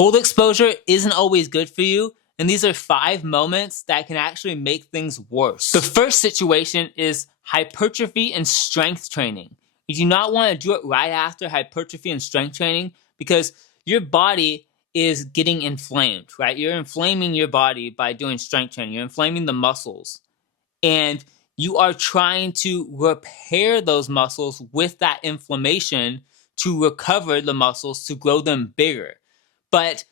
Cold exposure isn't always good for you, and these are 5 moments that can actually make things worse. The first situation is hypertrophy and strength training. You do not want to do it right after hypertrophy and strength training because your body is getting inflamed, right? You're inflaming your body by doing strength training. You're inflaming the muscles. And you are trying to repair those muscles with that inflammation to recover the muscles to grow them bigger. But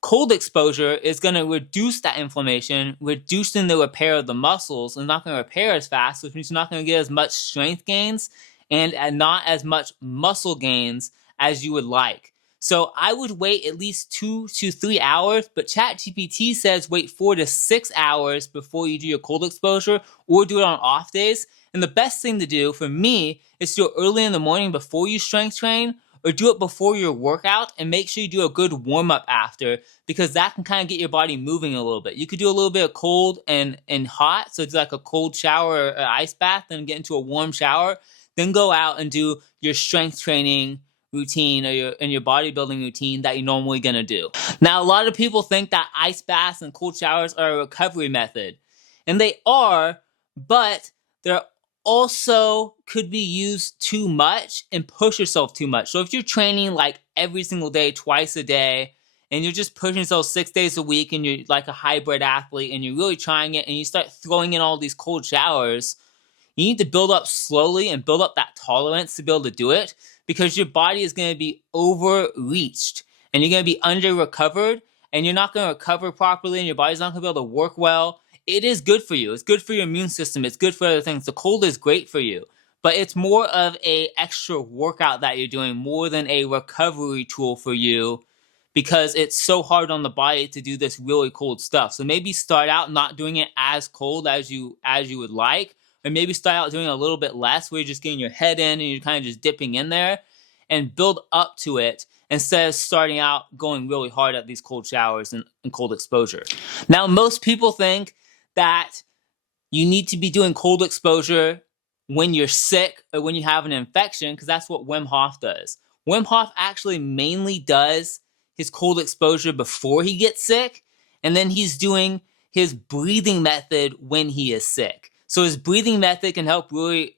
cold exposure is going to reduce that inflammation, reducing the repair of the muscles, and not going to repair as fast, which means you're not going to get as much strength gains and not as much muscle gains as you would like. So I would wait at least 2 to 3 hours, but ChatGPT says wait 4 to 6 hours before you do your cold exposure, or do it on off days. And the best thing to do for me is to do it early in the morning before you strength train, or do it before your workout, and make sure you do a good warm-up after, because that can kind of get your body moving a little bit. You could do a little bit of cold and hot, so it's like a cold shower or an ice bath, then get into a warm shower, then go out and do your strength training routine or your bodybuilding routine that you're normally going to do. Now, a lot of people think that ice baths and cold showers are a recovery method, and they are, but they're also could be used too much and push yourself too much. So if you're training like every single day, twice a day, and you're just pushing yourself 6 days a week, and you're like a hybrid athlete, and you're really trying it, and you start throwing in all these cold showers, you need to build up slowly and build up that tolerance to be able to do it, because your body is going to be overreached, and you're going to be under recovered, and you're not going to recover properly, and your body's not going to be able to work well. It is good for you. It's good for your immune system. It's good for other things. The cold is great for you, but it's more of a extra workout that you're doing more than a recovery tool for you, because it's so hard on the body to do this really cold stuff. So maybe start out not doing it as cold as you would like, or maybe start out doing a little bit less, where you're just getting your head in and you're kind of just dipping in there, and build up to it instead of starting out going really hard at these cold showers and cold exposure. Now, most people think that you need to be doing cold exposure when you're sick or when you have an infection, because that's what Wim Hof does. Wim Hof actually mainly does his cold exposure before he gets sick, and then he's doing his breathing method when he is sick. So his breathing method can help really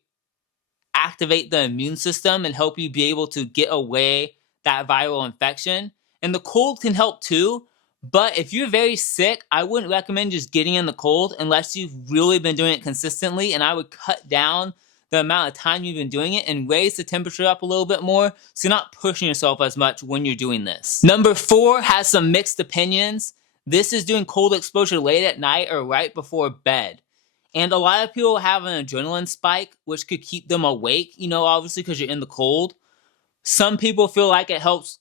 activate the immune system and help you be able to get away that viral infection. And the cold can help too, but if you're very sick, I wouldn't recommend just getting in the cold unless you've really been doing it consistently, and I would cut down the amount of time you've been doing it and raise the temperature up a little bit more so you're not pushing yourself as much when you're doing this. Number 4 has some mixed opinions. This is doing cold exposure late at night or right before bed. And a lot of people have an adrenaline spike, which could keep them awake, obviously because you're in the cold. Some people feel like it helps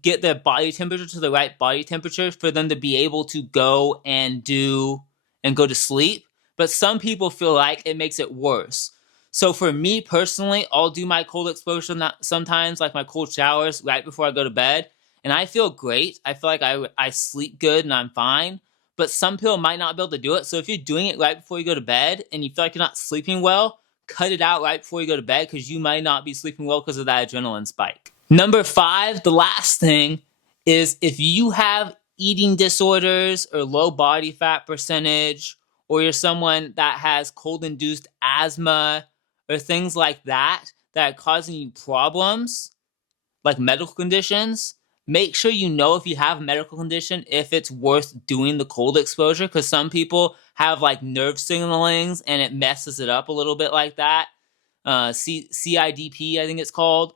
get their body temperature to the right body temperature for them to be able to go to sleep. But some people feel like it makes it worse. So for me personally, I'll do my cold exposure sometimes, like my cold showers, right before I go to bed. And I feel great. I feel like I sleep good and I'm fine. But some people might not be able to do it. So if you're doing it right before you go to bed and you feel like you're not sleeping well, cut it out right before you go to bed, because you might not be sleeping well because of that adrenaline spike. Number 5, the last thing, is if you have eating disorders or low body fat percentage, or you're someone that has cold-induced asthma or things like that are causing you problems, like medical conditions, make sure you know if you have a medical condition, if it's worth doing the cold exposure, because some people have like nerve signalings and it messes it up a little bit like that. CIDP, I think it's called.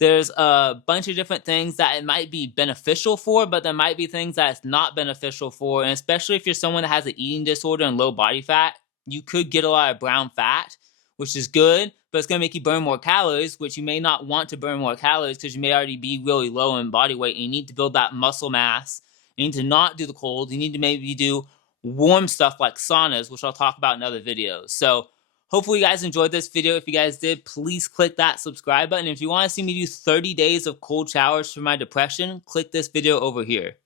There's a bunch of different things that it might be beneficial for, but there might be things that it's not beneficial for. And especially if you're someone that has an eating disorder and low body fat, you could get a lot of brown fat, which is good, but it's going to make you burn more calories, which you may not want to burn more calories because you may already be really low in body weight, and you need to build that muscle mass. You need to not do the cold. You need to maybe do warm stuff like saunas, which I'll talk about in other videos. So hopefully you guys enjoyed this video. If you guys did, please click that subscribe button. If you want to see me do 30 days of cold showers for my depression, click this video over here.